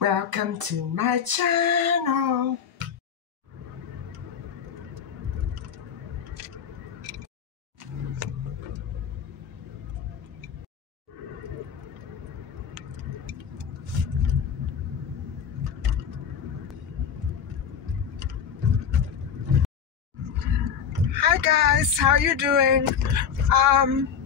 Welcome to my channel. Hi guys, how you doing?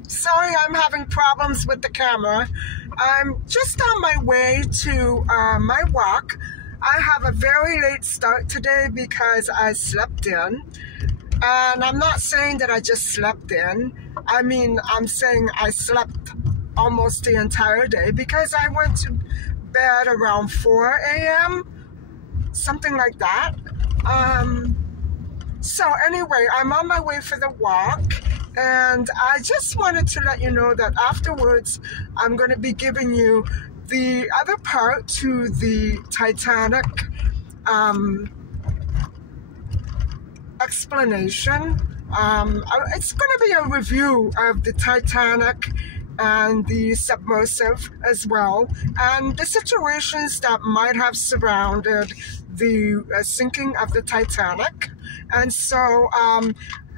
Sorry I'm having problems with the camera. I'm just on my way to my walk. I have a very late start today because I slept in. And I'm not saying that I just slept in. I mean, I'm saying I slept almost the entire day because I went to bed around 4 a.m., something like that. So anyway, I'm on my way for the walk, and I just wanted to let you know that afterwards I'm going to be giving you the other part to the Titanic explanation. It's going to be a review of the Titanic and the submersive as well, and the situations that might have surrounded the sinking of the Titanic. And so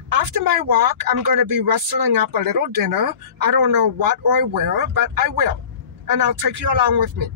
after my walk, I'm going to be rustling up a little dinner. I don't know what or where, but I will, and I'll take you along with me.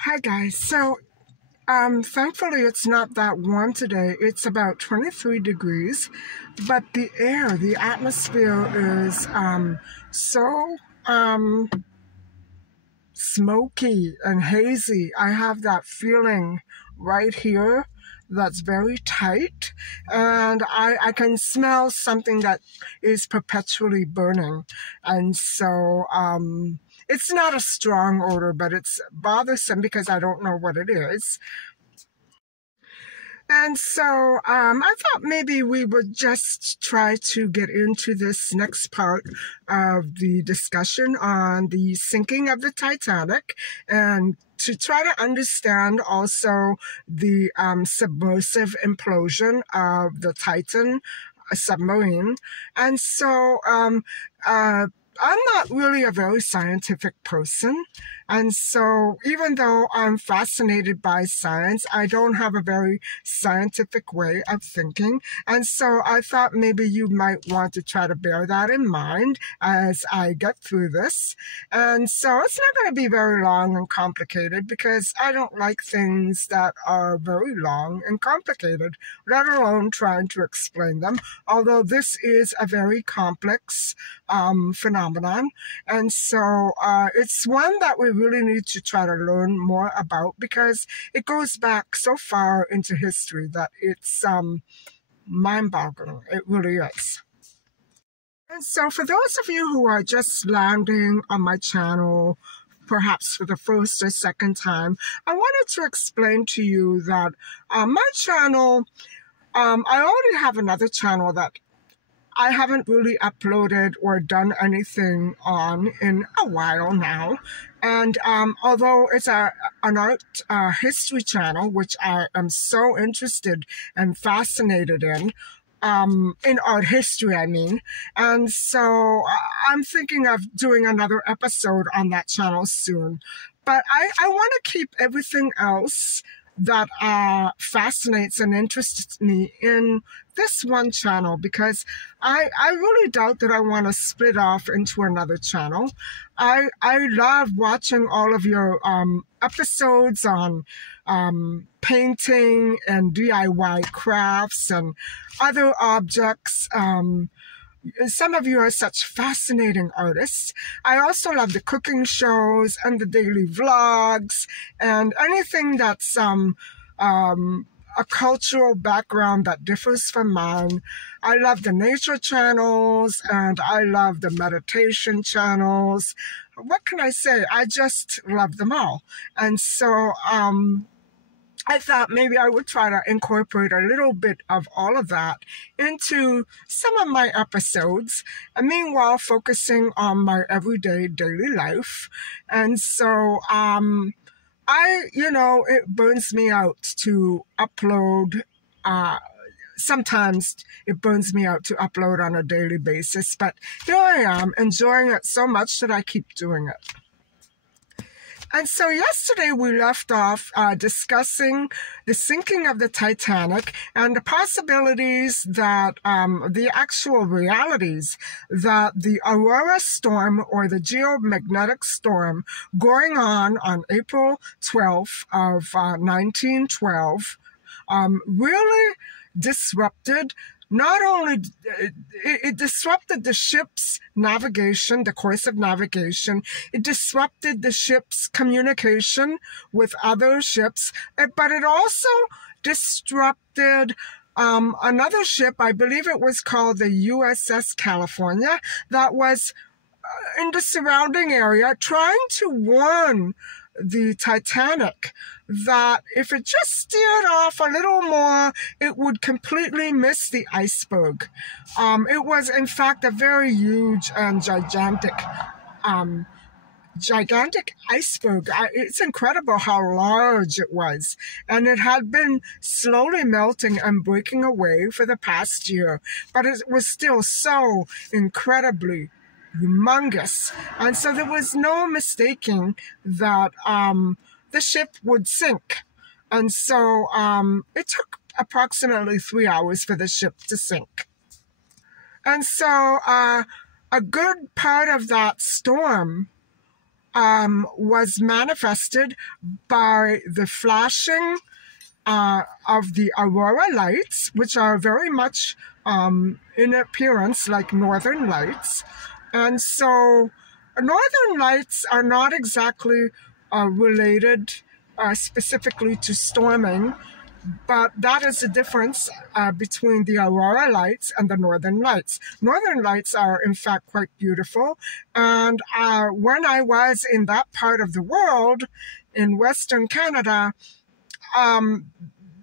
Hi guys, so thankfully it's not that warm today. It's about 23 degrees, but the air, the atmosphere is so smoky and hazy. I have that feeling right here that's very tight, and I can smell something that is perpetually burning. And so it's not a strong odor, but it's bothersome because I don't know what it is. And so I thought maybe we would just try to get into this next part of the discussion on the sinking of the Titanic, and to try to understand also the submersive implosion of the Titan submarine. And so I'm not really a very scientific person, and so even though I'm fascinated by science, I don't have a very scientific way of thinking. And so I thought maybe you might want to try to bear that in mind as I get through this. And so it's not going to be very long and complicated, because I don't like things that are very long and complicated, let alone trying to explain them, although this is a very complex phenomenon. And so it's one that we really need to try to learn more about, because it goes back so far into history that it's mind-boggling. It really is. And so for those of you who are just landing on my channel, perhaps for the first or second time, I wanted to explain to you that my channel, I already have another channel that I haven't really uploaded or done anything on in a while now. And although it's an art history channel, which I am so interested and fascinated in art history, I mean. And so I'm thinking of doing another episode on that channel soon. But I want to keep everything else that fascinates and interests me in this one channel, because I really doubt that I want to split off into another channel. I love watching all of your episodes on painting and DIY crafts and other objects, some of you are such fascinating artists. I also love the cooking shows and the daily vlogs and anything that's a cultural background that differs from mine. I love the nature channels and I love the meditation channels. What can I say? I just love them all. And so I thought maybe I would try to incorporate a little bit of all of that into some of my episodes, and meanwhile focusing on my everyday daily life. And so it burns me out to upload. Sometimes it burns me out to upload on a daily basis, but here I am enjoying it so much that I keep doing it. And so yesterday we left off discussing the sinking of the Titanic and the possibilities that the actual realities that the Aurora storm or the geomagnetic storm going on April 12th of 1912 really disrupted. Not only it disrupted the ship's navigation, the course of navigation, it disrupted the ship's communication with other ships, but it also disrupted another ship, I believe it was called the USS California, that was in the surrounding area trying to warn the Titanic that if it just steered off a little more, it would completely miss the iceberg. It was, in fact, a very huge and gigantic iceberg. It's incredible how large it was. And it had been slowly melting and breaking away for the past year, but it was still so incredibly humongous. And so there was no mistaking that the ship would sink. And so it took approximately 3 hours for the ship to sink. And so a good part of that storm was manifested by the flashing of the aurora lights, which are very much in appearance like northern lights. And so northern lights are not exactly related specifically to storming, but that is the difference between the aurora lights and the northern lights. Northern lights are, in fact, quite beautiful. And when I was in that part of the world, in Western Canada,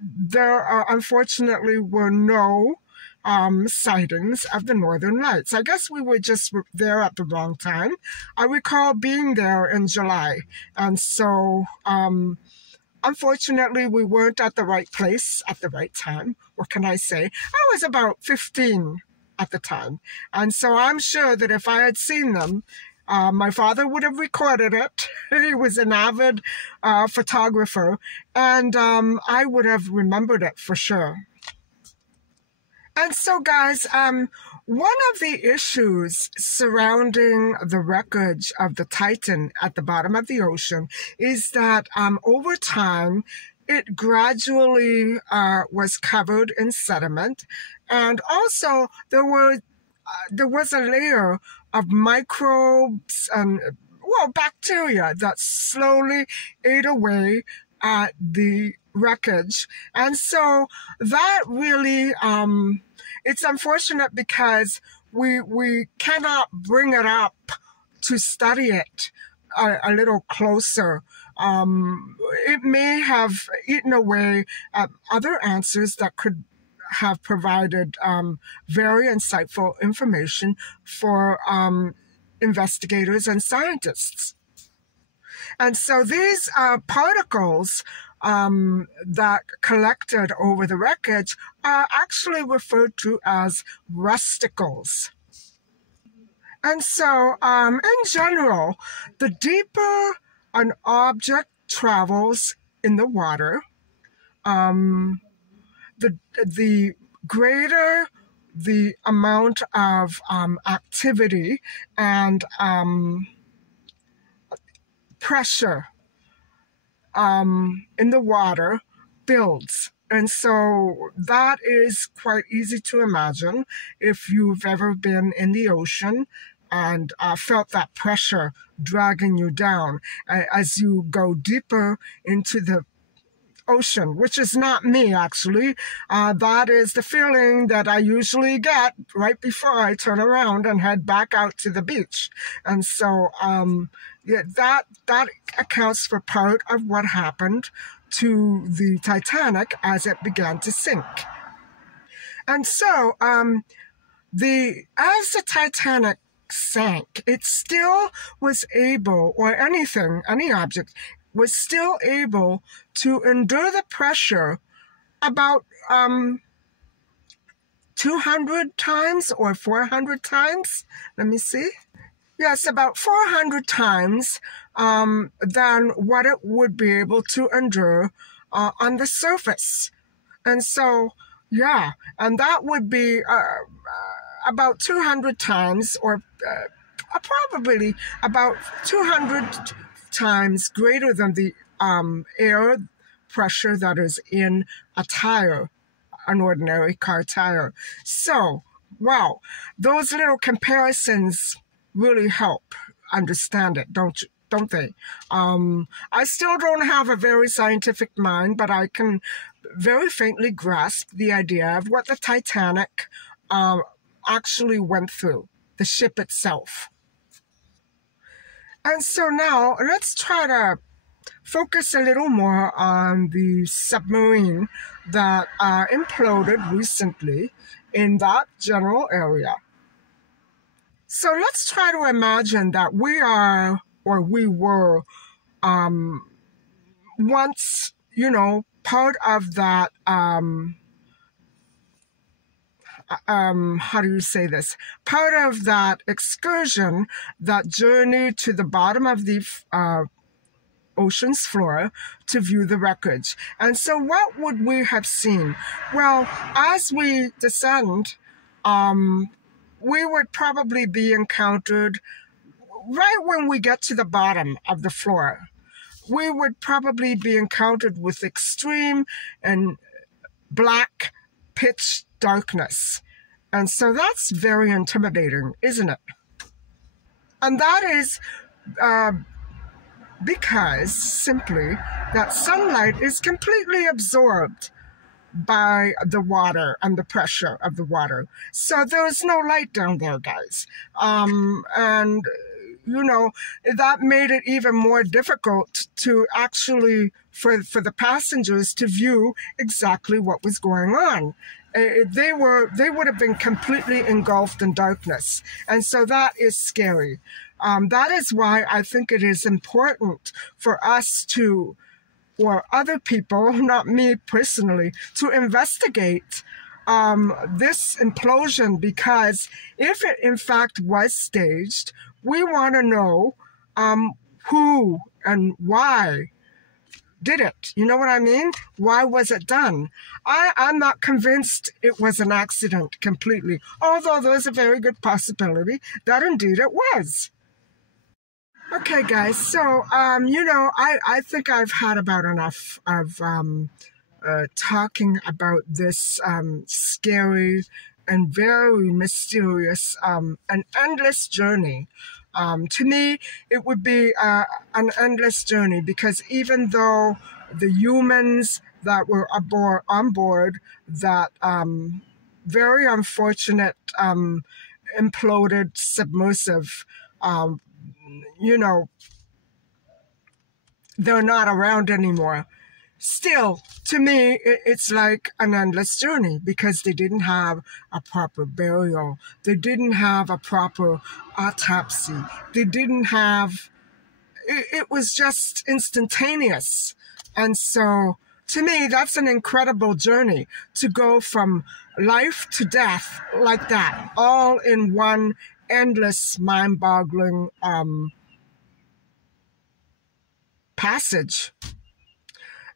there unfortunately were no sightings of the northern lights. I guess we were just there at the wrong time. I recall being there in July. And so, unfortunately, we weren't at the right place at the right time. What can I say? I was about 15 at the time. And so I'm sure that if I had seen them, my father would have recorded it. He was an avid photographer. And I would have remembered it for sure. And so, guys, one of the issues surrounding the wreckage of the Titan at the bottom of the ocean is that over time, it gradually was covered in sediment. And also, there was a layer of microbes and, bacteria that slowly ate away at the wreckage. And so that really, it's unfortunate because we cannot bring it up to study it a little closer. It may have eaten away at other answers that could have provided very insightful information for investigators and scientists. And so these particles that collected over the wreckage are actually referred to as rusticles. And so, in general, the deeper an object travels in the water, the greater the amount of activity and pressure in the water builds. And so that is quite easy to imagine if you've ever been in the ocean and felt that pressure dragging you down as you go deeper into the ocean, which is not me, actually. That is the feeling that I usually get right before I turn around and head back out to the beach. And so yeah, that accounts for part of what happened to the Titanic as it began to sink. And so as the Titanic sank, it still was able, or anything, any object, was still able to endure the pressure about 200 times or 400 times. Let me see. Yes, about 400 times than what it would be able to endure on the surface. And so, yeah, and that would be about 200 times, or probably about 200 times greater than the air pressure that is in a tire, an ordinary car tire. So, wow, those little comparisons really help understand it, don't they? I still don't have a very scientific mind, but I can very faintly grasp the idea of what the Titanic actually went through, the ship itself. And so now let's try to focus a little more on the submarine that imploded recently in that general area. So let's try to imagine that we are, or we were, once, part of that, how do you say this? Part of that excursion, that journey to the bottom of the ocean's floor to view the wreckage. And so what would we have seen? Well, as we descend, we would probably be encountered right when we get to the bottom of the floor. We would probably be encountered with extreme and black pitch darkness. And so that's very intimidating, isn't it? And that is because simply that sunlight is completely absorbed by the water and the pressure of the water. So there's no light down there, guys. And, that made it even more difficult to actually, for the passengers to view exactly what was going on. They would have been completely engulfed in darkness. And so that is scary. That is why I think it is important for us to, or other people, not me personally, to investigate this implosion, because if it in fact was staged, we want to know who and why did it. You know what I mean? Why was it done? I'm not convinced it was an accident completely, although there's a very good possibility that indeed it was. Okay, guys, so, I think I've had about enough of talking about this scary and very mysterious and endless journey. To me, it would be an endless journey, because even though the humans that were on board that very unfortunate imploded submersive, they're not around anymore. Still, to me, it's like an endless journey, because they didn't have a proper burial. They didn't have a proper autopsy. They didn't have, it was just instantaneous. And so, to me, that's an incredible journey, to go from life to death like that, all in one endless, mind-boggling passage.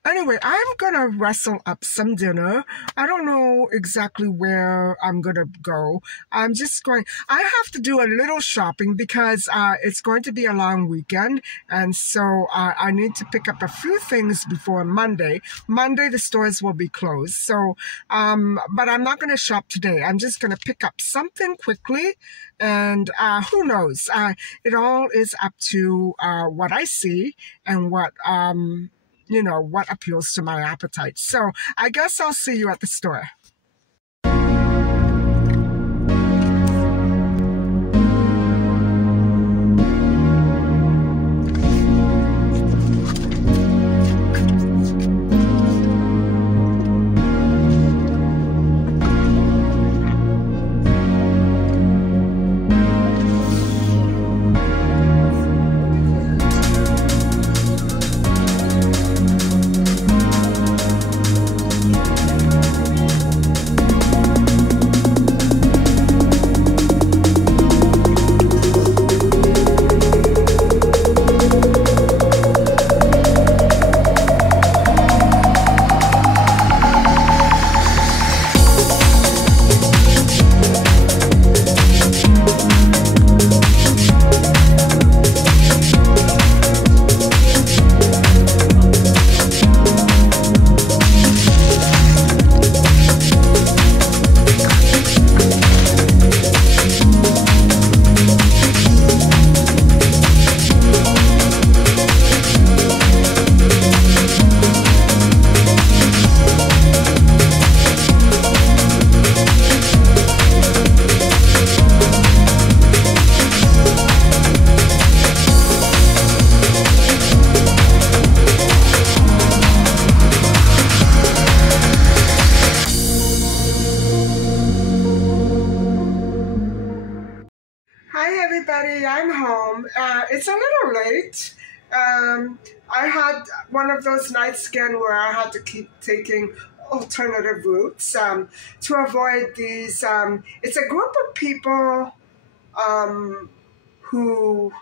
Anyway, I'm gonna wrestle up some dinner. I don't know exactly where I'm gonna go. I have to do a little shopping because it's going to be a long weekend. And so I need to pick up a few things before Monday. Monday, the stores will be closed. So, but I'm not gonna shop today. I'm just gonna pick up something quickly. And who knows? It all is up to what I see and what appeals to my appetite. So I guess I'll see you at the store. Hi, everybody. I'm home. It's a little late. I had one of those nights again where I had to keep taking alternative routes to avoid these. It's a group of people who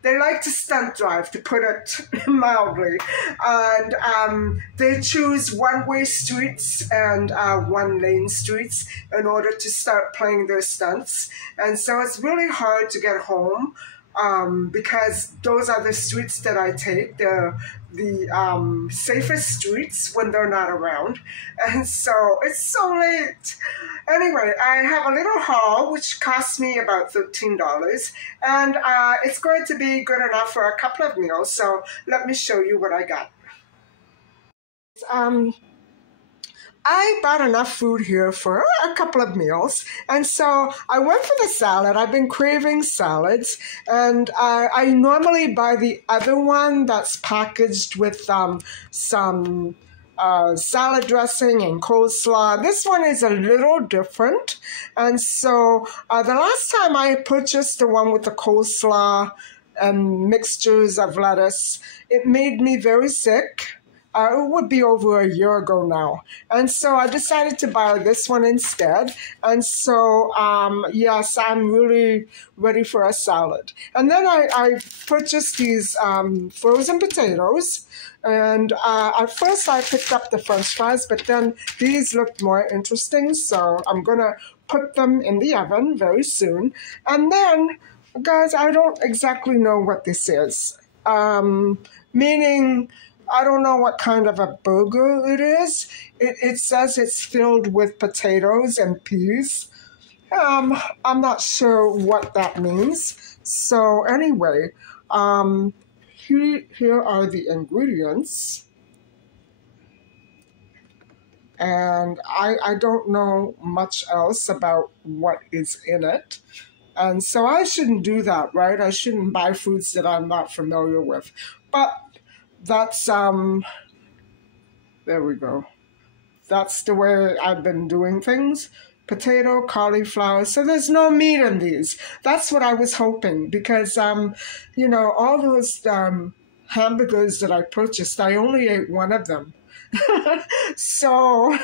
they like to stunt drive, to put it mildly, and they choose one-way streets and one-lane streets in order to start playing their stunts. And so it's really hard to get home because those are the streets that I take. They're the safest streets when they're not around. And so it's so late. Anyway, I have a little haul which cost me about $13, and it's going to be good enough for a couple of meals. So let me show you what I got. I bought enough food here for a couple of meals, and so I went for the salad. I've been craving salads, and I normally buy the other one that's packaged with some salad dressing and coleslaw. This one is a little different, and so the last time I purchased the one with the coleslaw and mixtures of lettuce, it made me very sick. It would be over a year ago now. And so I decided to buy this one instead. And so, yes, I'm really ready for a salad. And then I purchased these frozen potatoes. And at first I picked up the French fries, but then these looked more interesting. So I'm going to put them in the oven very soon. And then, guys, I don't exactly know what this is. Meaning, I don't know what kind of a burger it is. It says it's filled with potatoes and peas. I'm not sure what that means. So anyway, here are the ingredients. And I don't know much else about what is in it. And so I shouldn't do that, right? I shouldn't buy foods that I'm not familiar with. But that's, there we go. That's the way I've been doing things. Potato, cauliflower. So there's no meat in these. That's what I was hoping because, all those hamburgers that I purchased, I only ate one of them. So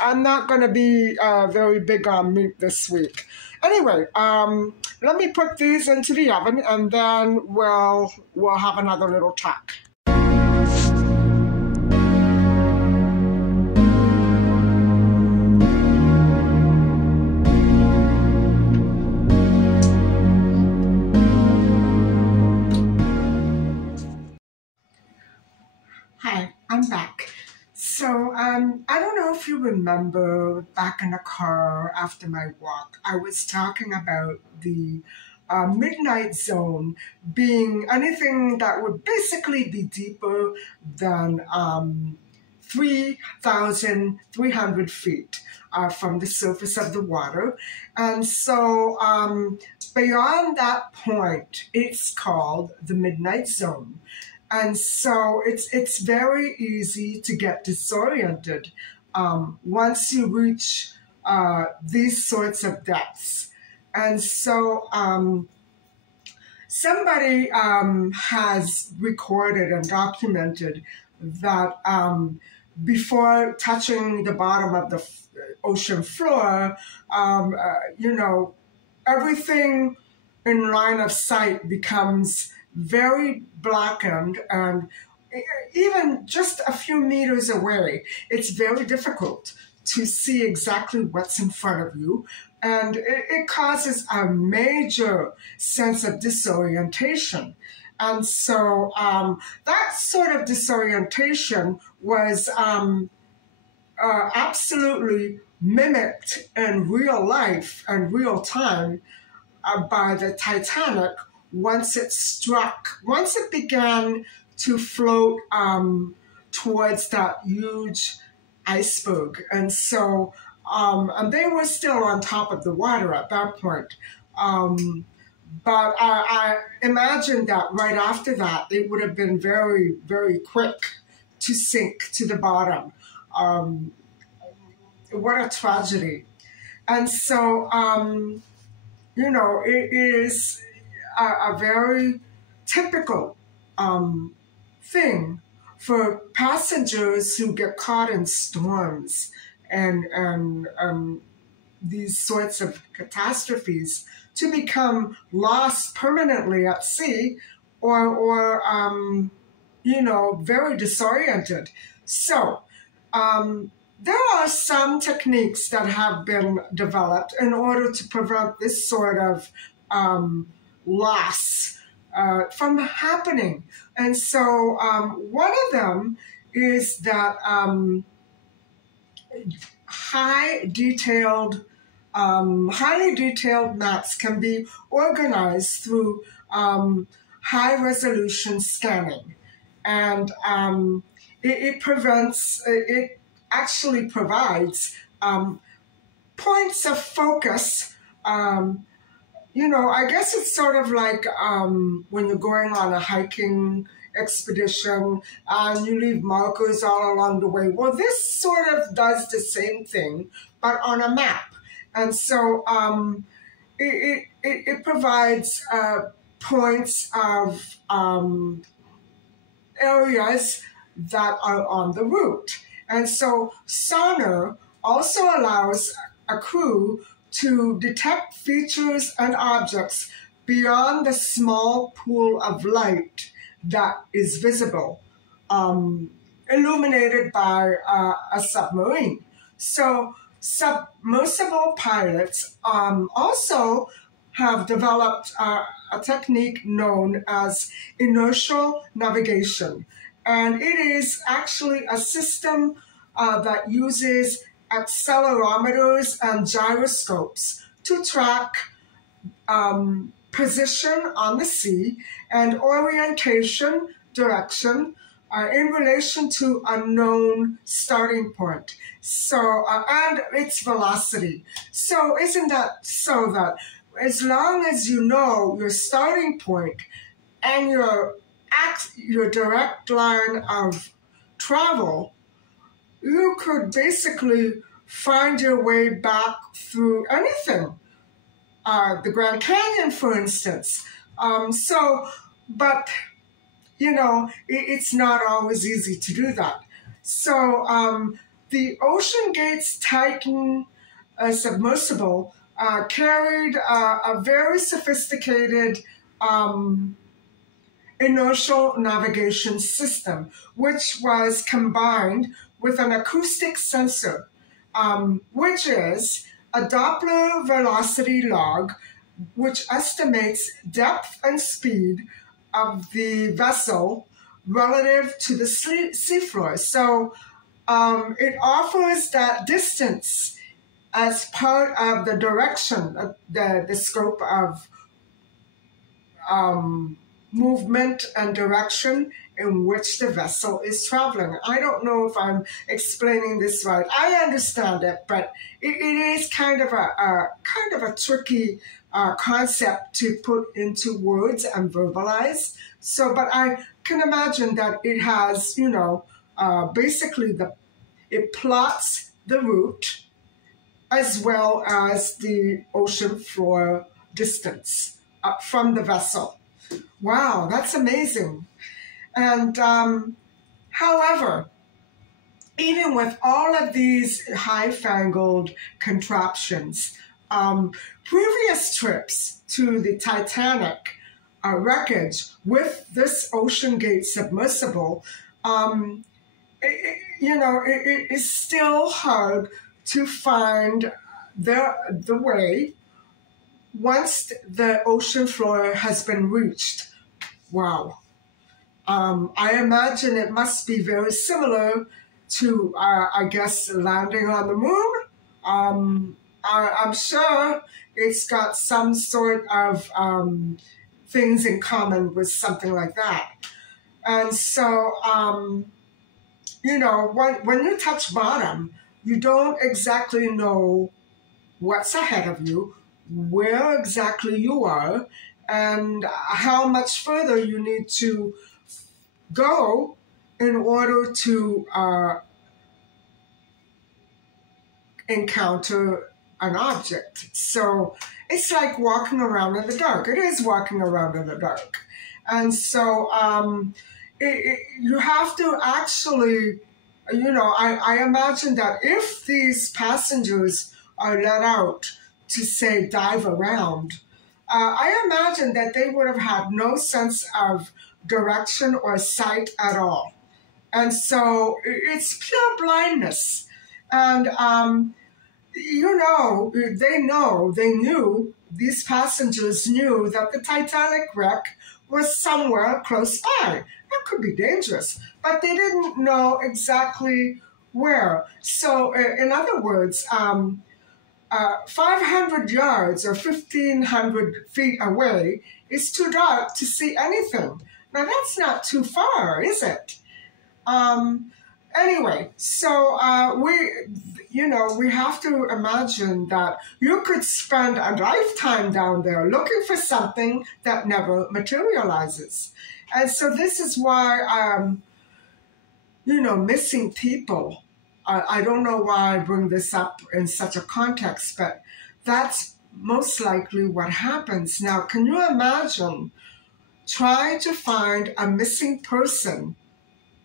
I'm not going to be very big on meat this week. Anyway, let me put these into the oven and then we'll have another little talk. Hi, I'm back. So, I don't know if you remember back in the car after my walk, I was talking about the midnight zone being anything that would basically be deeper than 3,300 feet from the surface of the water. And so, beyond that point, it's called the midnight zone. And so it's very easy to get disoriented once you reach these sorts of depths. And so somebody has recorded and documented that before touching the bottom of the ocean floor, you know, everything in line of sight becomes very blackened, and even just a few meters away, it's very difficult to see exactly what's in front of you. And it causes a major sense of disorientation. And so that sort of disorientation was absolutely mimicked in real life and real time by the Titanic once it began to float towards that huge iceberg. And so, and they were still on top of the water at that point. But I imagine that right after that, it would have been very, very quick to sink to the bottom. What a tragedy. And so, you know, it is a very typical thing for passengers who get caught in storms and these sorts of catastrophes to become lost permanently at sea or you know, very disoriented. So, there are some techniques that have been developed in order to prevent this sort of loss from happening. And so one of them is that highly detailed maps can be organized through high-resolution scanning. And it actually provides points of focus. You know, I guess it's sort of like when you're going on a hiking expedition and you leave markers all along the way. Well, this sort of does the same thing, but on a map. And so it provides points of areas that are on the route. And so sonar also allows a crew to detect features and objects beyond the small pool of light that is visible, illuminated by a submarine. So submersible pilots also have developed a technique known as inertial navigation. And it is actually a system that uses accelerometers and gyroscopes to track position on the sea and orientation, direction, in relation to a known starting point. So, and its velocity. So isn't that so that as long as you know your starting point and your direct line of travel, you could basically find your way back through anything. The Grand Canyon, for instance. But, you know, it's not always easy to do that. So the OceanGate's Titan submersible carried a very sophisticated inertial navigation system, which was combined with an acoustic sensor, which is a Doppler velocity log, which estimates depth and speed of the vessel relative to the seafloor. So it offers that distance as part of the direction, the scope of movement and direction in which the vessel is traveling. I don't know if I'm explaining this right. I understand it, but it is kind of a tricky concept to put into words and verbalize. So, but I can imagine that it has, basically it plots the route as well as the ocean floor distance from the vessel. Wow, that's amazing. And however, even with all of these high-fangled contraptions, previous trips to the Titanic wreckage with this OceanGate submersible, it is still hard to find the way once the ocean floor has been reached. Wow. I imagine it must be very similar to, I guess, landing on the moon. I'm sure it's got some sort of things in common with something like that. And so, when you touch bottom, you don't exactly know what's ahead of you, where exactly you are, and how much further you need to go in order to encounter an object. So it's like walking around in the dark. It is walking around in the dark. And so you have to actually, I imagine that if these passengers are let out to, say, dive around, I imagine that they would have had no sense of direction or sight at all. And so it's pure blindness. And, these passengers knew that the Titanic wreck was somewhere close by. That could be dangerous, but they didn't know exactly where. So in other words, 500 yards or 1,500 feet away is too dark to see anything. Now, that's not too far, is it? Anyway, so we have to imagine that you could spend a lifetime down there looking for something that never materializes. And so this is why, missing people, I don't know why I bring this up in such a context, but that's most likely what happens. Now, can you imagine trying to find a missing person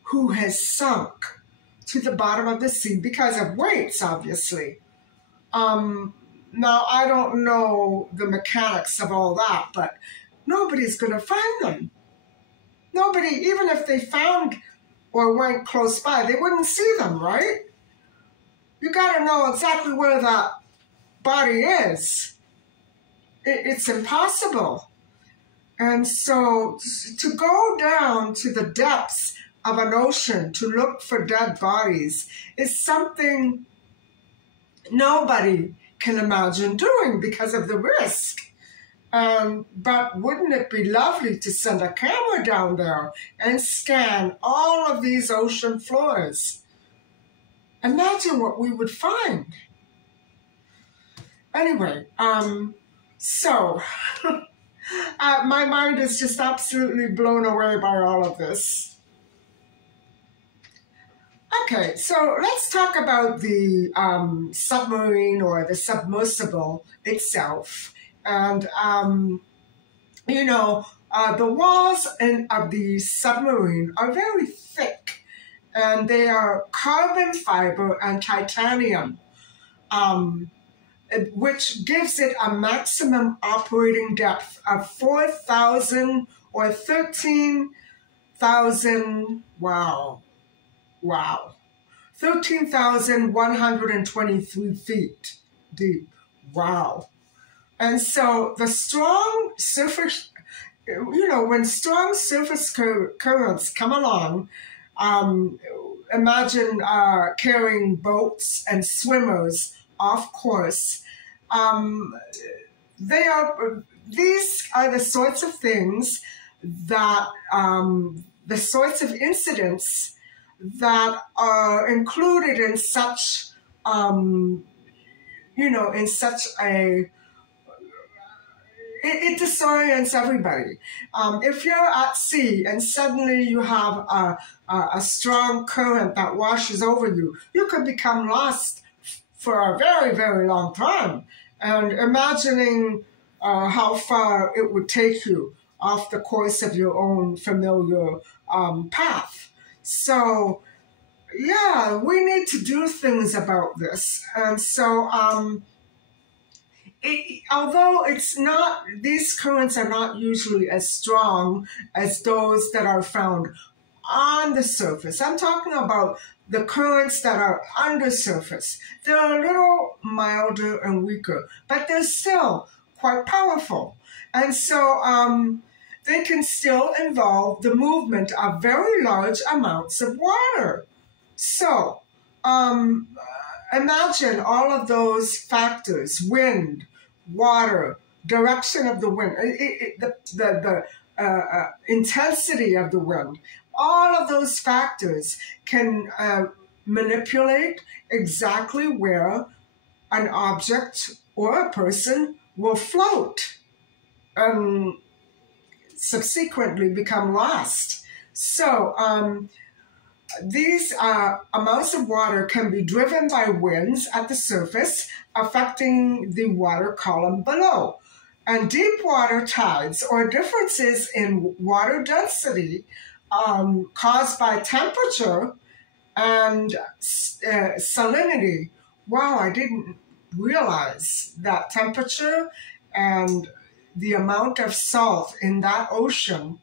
who has sunk to the bottom of the sea because of weights, obviously? Now, I don't know the mechanics of all that, but nobody's going to find them. Nobody, even if they found or went close by, they wouldn't see them, right? You got to know exactly where that body is. It's impossible. And so to go down to the depths of an ocean to look for dead bodies is something nobody can imagine doing because of the risk. But wouldn't it be lovely to send a camera down there and scan all of these ocean floors? Imagine what we would find. Anyway, so my mind is just absolutely blown away by all of this. Okay, so let's talk about the submarine or the submersible itself. And, the walls of the submarine are very thick, and they are carbon fiber and titanium, which gives it a maximum operating depth of 4,000 or 13,000, wow, 13,123 feet deep. Wow. And so the strong surface when strong surface currents come along, um, imagine carrying boats and swimmers off course. Um, these are the sorts of things that the sorts of incidents that are included in such in such a it disorients everybody. If you're at sea and suddenly you have a strong current that washes over you, you could become lost for a very, very long time. And imagining how far it would take you off the course of your own familiar path. So, yeah, we need to do things about this. And so, although these currents are not usually as strong as those that are found on the surface. I'm talking about the currents that are under surface. They're a little milder and weaker, but they're still quite powerful. And so they can still involve the movement of very large amounts of water. So imagine all of those factors: wind, water, direction of the wind, the intensity of the wind. All of those factors can manipulate exactly where an object or a person will float and subsequently become lost. So these amounts of water can be driven by winds at the surface, affecting the water column below. And deep water tides or differences in water density caused by temperature and salinity. Wow, I didn't realize that temperature and the amount of salt in that ocean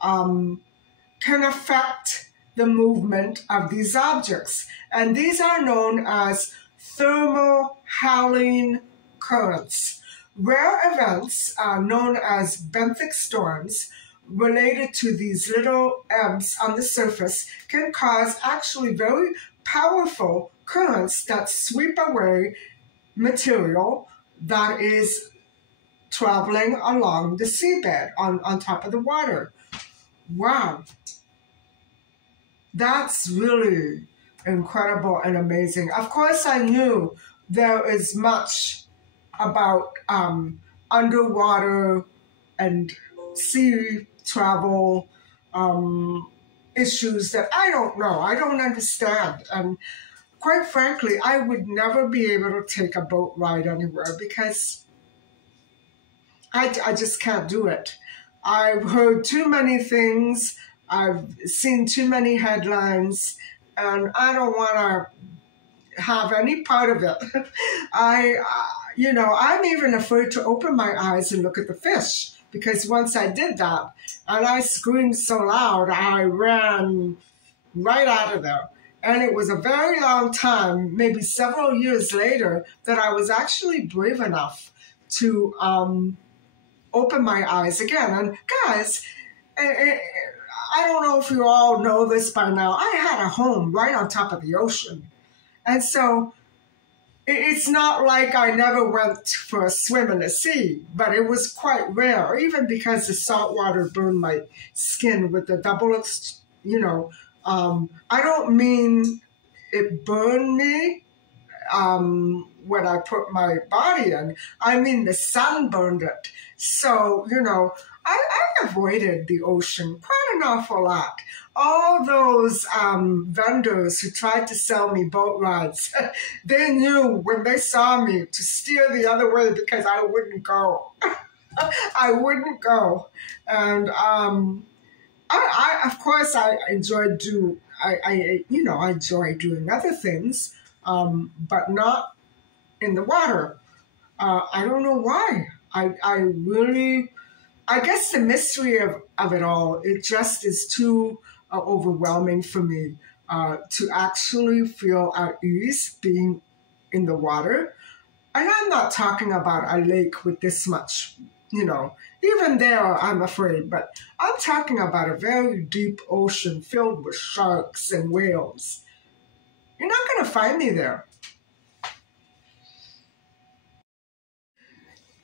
can affect the movement of these objects. And these are known as thermohaline currents. Rare events known as benthic storms related to these little ebbs on the surface can cause actually very powerful currents that sweep away material that is traveling along the seabed on top of the water. Wow. That's really incredible and amazing. Of course, I knew there is much about underwater and sea travel issues that I don't know. I don't understand. And quite frankly, I would never be able to take a boat ride anywhere because I just can't do it. I've heard too many things. I've seen too many headlines, and I don't want to have any part of it. I'm even afraid to open my eyes and look at the fish, because once I did that, and I screamed so loud, I ran right out of there. And it was a very long time, maybe several years later, that I was actually brave enough to open my eyes again. And guys, I don't know if you all know this by now, I had a home right on top of the ocean. And so it's not like I never went for a swim in the sea, but it was quite rare, even because the salt water burned my skin with the double, I don't mean it burned me when I put my body in. I mean the sun burned it. So, I avoided the ocean quite an awful lot. All those vendors who tried to sell me boat rides, they knew when they saw me to steer the other way because I wouldn't go. I wouldn't go. And I of course, I enjoy doing other things, but not in the water. I don't know why. I guess the mystery of it all, it just is too overwhelming for me to actually feel at ease being in the water. And I'm not talking about a lake with this much, Even there, I'm afraid, but I'm talking about a very deep ocean filled with sharks and whales. You're not going to find me there.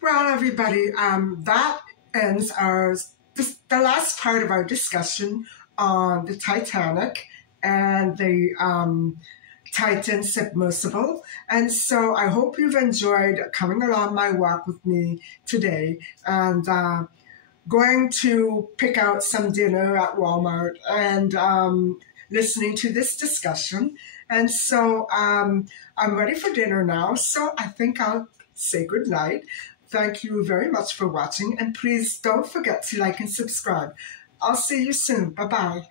Well, everybody, that ends the last part of our discussion on the Titanic and the Titan submersible. And so I hope you've enjoyed coming along my walk with me today and going to pick out some dinner at Walmart and listening to this discussion. And so I'm ready for dinner now. So I think I'll say good night. Thank you very much for watching. And please don't forget to like and subscribe. I'll see you soon. Bye-bye.